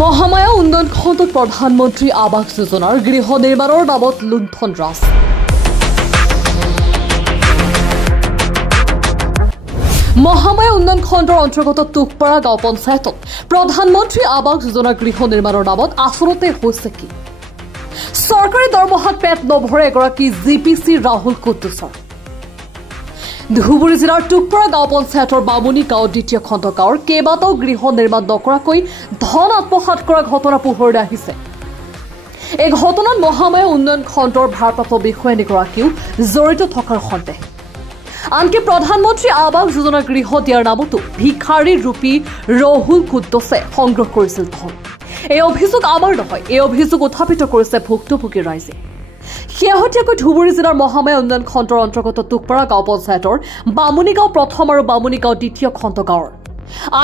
মহামায়া উন্নয়ন খণ্ডত প্ৰধানমন্ত্ৰী আৱাস যোজনাৰ গৃহ নিৰ্মাণৰ নামত লুণ্ঠন ৰাজ। মহামায়া উন্নয়ন খণ্ডৰ অন্তৰ্গত টুকপাৰা গাঁও পঞ্চায়তত প্ৰধানমন্ত্ৰী আৱাস যোজনাৰ গৃহ নিৰ্মাণৰ নামত আচলতে হৈছে কি? চৰকাৰী দৰমহাত পেট নভৰে এগৰাকী জিপিচি ৰাহুল কুদ্দুছৰ। ধুবুৰী জিলাৰ টুকপাৰা গাঁও পঞ্চায়তৰ বামুণী গাঁও দ্বিতীয় খণ্ড গাঁৱৰ কেইবাটাও গৃহ নিৰ্মাণ নকৰাকৈ ধন আত্মসাৎ কৰা ঘটনা পোহৰলৈ আহিছে। এই ঘটনাত মহামায়া উন্নয়ন খণ্ডৰ ভাৰপ্ৰাপ্ত বিষয়ানীগৰাকীও জড়িত থকাৰ সন্দেহ। আনকি প্ৰধানমন্ত্ৰী আৱাস যোজনাৰ গৃহ দিয়াৰ নামতো ভিখাৰী ৰূপী ৰাহুল কুদ্দুছে সংগ্ৰহ কৰিছিল ধন। এই অভিযোগ আমাৰ নহয়, এই অভিযোগ উত্থাপিত কৰিছে ভুক্তভোগী ৰাইজে। শেহতীয়াকৈ ধুবুৰী জিলাৰ মহামায়া উন্নয়ন খণ্ডৰ অন্তৰ্গত টুকপাৰা গাঁও পঞ্চায়তৰ বামুণী গাঁও প্ৰথম আৰু বামুণী গাঁও দ্বিতীয় খণ্ড গাঁৱৰ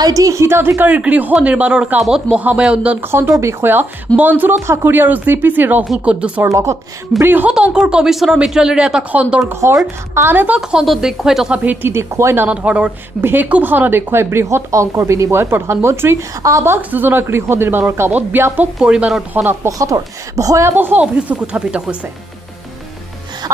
আইডি হিতাধিকাৰীৰ গৃহ নিৰ্মাণৰ কামত মহামায়া উন্নয়ন খণ্ডৰ বিষয়া মঞ্জুনাথ ঠাকুৰী আৰু জিপিচি ৰাহুল কুদ্দুছৰ লগত বৃহৎ অংকৰ কমিছনৰ মিত্ৰালীৰে এটা খণ্ডৰ ঘৰ আন এটা খণ্ডত দেখুৱাই তথা ভেটি দেখুৱাই নানা ধৰণৰ ভেকু ভাওনা দেখুৱাই বৃহৎ অংকৰ বিনিময়ত প্ৰধানমন্ত্ৰী আৱাস যোজনাৰ গৃহ নিৰ্মাণৰ কামত ব্যাপক পৰিমাণৰ ধন আত্মসাতৰ ভয়াৱহ অভিযোগ উত্থাপিত হৈছে।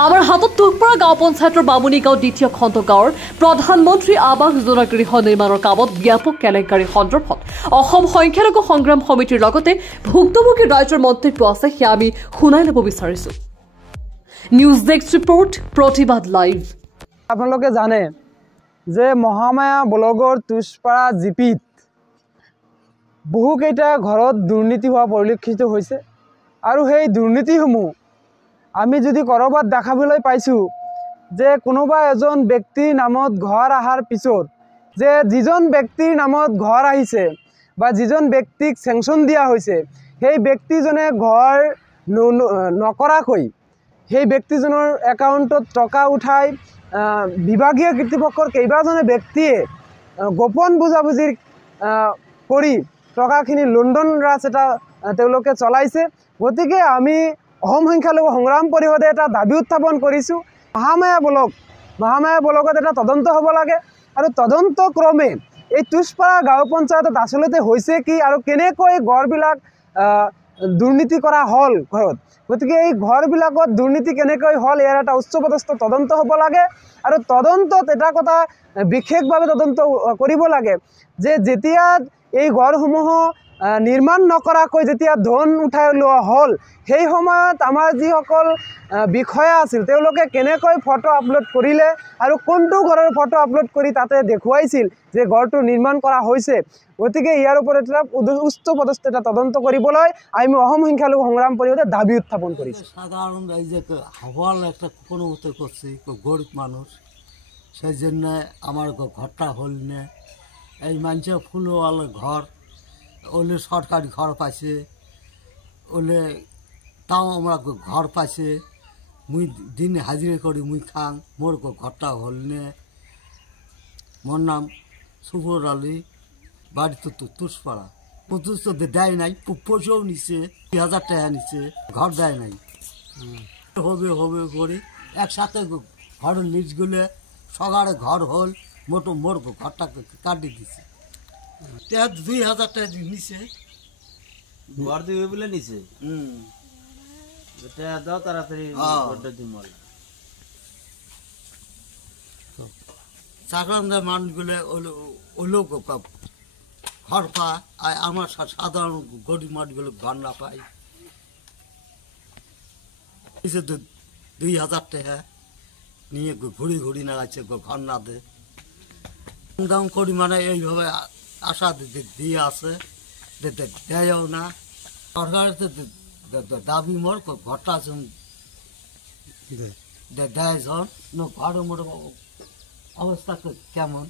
আমাৰ হাতত টুকপাৰা গাঁও পঞ্চায়তৰ বামুণী গাঁও দ্বিতীয় খণ্ড গাঁৱৰ প্ৰধানমন্ত্ৰী আৱাস যোজনাৰ গৃহ নিৰ্মাণৰ কামত ব্যাপক কেলেংকাৰী সন্দৰ্ভত অসম সংখ্যালঘু সংগ্ৰাম সমিতিৰ লগতে ভুক্তভোগী ৰাইজৰ মন্তব্য আছে, সেয়া আমি শুনাই ল'ব বিচাৰিছো। নিউজ ডেস্ক ৰিপৰ্ট, প্ৰতিবাদ লাইভ। আপোনালোকে জানে যে মহামায়া ব্লগৰ টুকপাৰা জিপিত বহুকেইটা ঘৰত দুৰ্নীতি হোৱা পৰিলক্ষিত হৈছে আৰু সেই দুৰ্নীতিসমূহ আমি যদি ক'ৰবাত দেখাবলৈ পাইছোঁ যে কোনোবা এজন ব্যক্তিৰ নামত ঘৰ অহাৰ পিছত যে যিজন ব্যক্তিৰ নামত ঘৰ আহিছে বা যিজন ব্যক্তিক চেংচন দিয়া হৈছে সেই ব্যক্তিজনে ঘৰ নকৰাকৈ সেই ব্যক্তিজনৰ একাউণ্টত টকা উঠাই বিভাগীয় কৰ্তৃপক্ষৰ কেইবাজনে ব্যক্তিয়ে গোপন বুজাবুজি কৰি টকাখিনি লুণ্ঠন ৰাজ এটা তেওঁলোকে চলাইছে। গতিকে আমি অসম সংখ্যালঘু সংগ্ৰাম পৰিষদে এটা দাবী উত্থাপন কৰিছোঁ, মহামায়া ব্লকত এটা তদন্ত হ'ব লাগে আৰু তদন্ত ক্ৰমে এই টুকপাৰা গাঁও পঞ্চায়তত আচলতে হৈছে কি আৰু কেনেকৈ ঘৰবিলাক দুৰ্নীতি কৰা হ'ল ঘৰত। গতিকে এই ঘৰবিলাকত দুৰ্নীতি কেনেকৈ হ'ল ইয়াৰ এটা উচ্চপদস্থ তদন্ত হ'ব লাগে আৰু তদন্তত এটা কথা বিশেষভাৱে তদন্ত কৰিব লাগে যে যেতিয়া এই ঘৰসমূহ নিৰ্মাণ নকৰাকৈ যেতিয়া ধন উঠাই লোৱা হ'ল সেই সময়ত আমাৰ যিসকল বিষয়া আছিল তেওঁলোকে কেনেকৈ ফটো আপলোড কৰিলে আৰু কোনটো ঘৰৰ ফটো আপলোড কৰি তাতে দেখুৱাইছিল যে ঘৰটো নিৰ্মাণ কৰা হৈছে। গতিকে ইয়াৰ ওপৰত এটা উচ্চপদস্থ এটা তদন্ত কৰিবলৈ আমি অসম সংখ্যালঘু সংগ্ৰাম পৰিষদে দাবী উত্থাপন কৰিছোঁ। সাধারণ এই যে হওয়াল একটা কোনো মতো করছে গরিব মানুষ, সেই জন্য আমার ঘরটা হল না। এই মানুষের ফুলওয়াল ঘর ওলে সরকারি ঘর পাইছে, ওলে তাও আমরা ঘর পাইছে, মুই দিন হাজিরে করি মুই খাং, মোর ঘরটা হল না। মোর নাম সুফর আলী, বাড়ি তো টুকপাড়া। প্রচুর তো দেয় নাই, পয়সাও নিচ্ছে, 2000 টাকা নিচ্ছে, ঘর দেয় নাই। হবে হবে করে একসাথে ঘরের লিস্টগুলো সকালে ঘর হল মোর ঘরটাকে কাটি দিছে। 2000 টাকা নিছে, ঘর দিবে বলে নিছে। দাও তাড়াতাড়ি চাকরানদের মানুষগুলো ওলো ঘর পায়, আর আমার সাধারণ গরিব মানুষগুলো ঘর না পায়। 2000 টাকা নিয়ে ঘুরি না যাচ্ছে, ঘর না দে দাম করি মানে এইভাবে আশা দিয়ে আছে, দেয়ও না। সরকারের দাবি মোর ঘরটা দেয় ঘরের মোট অবস্থা কেমন।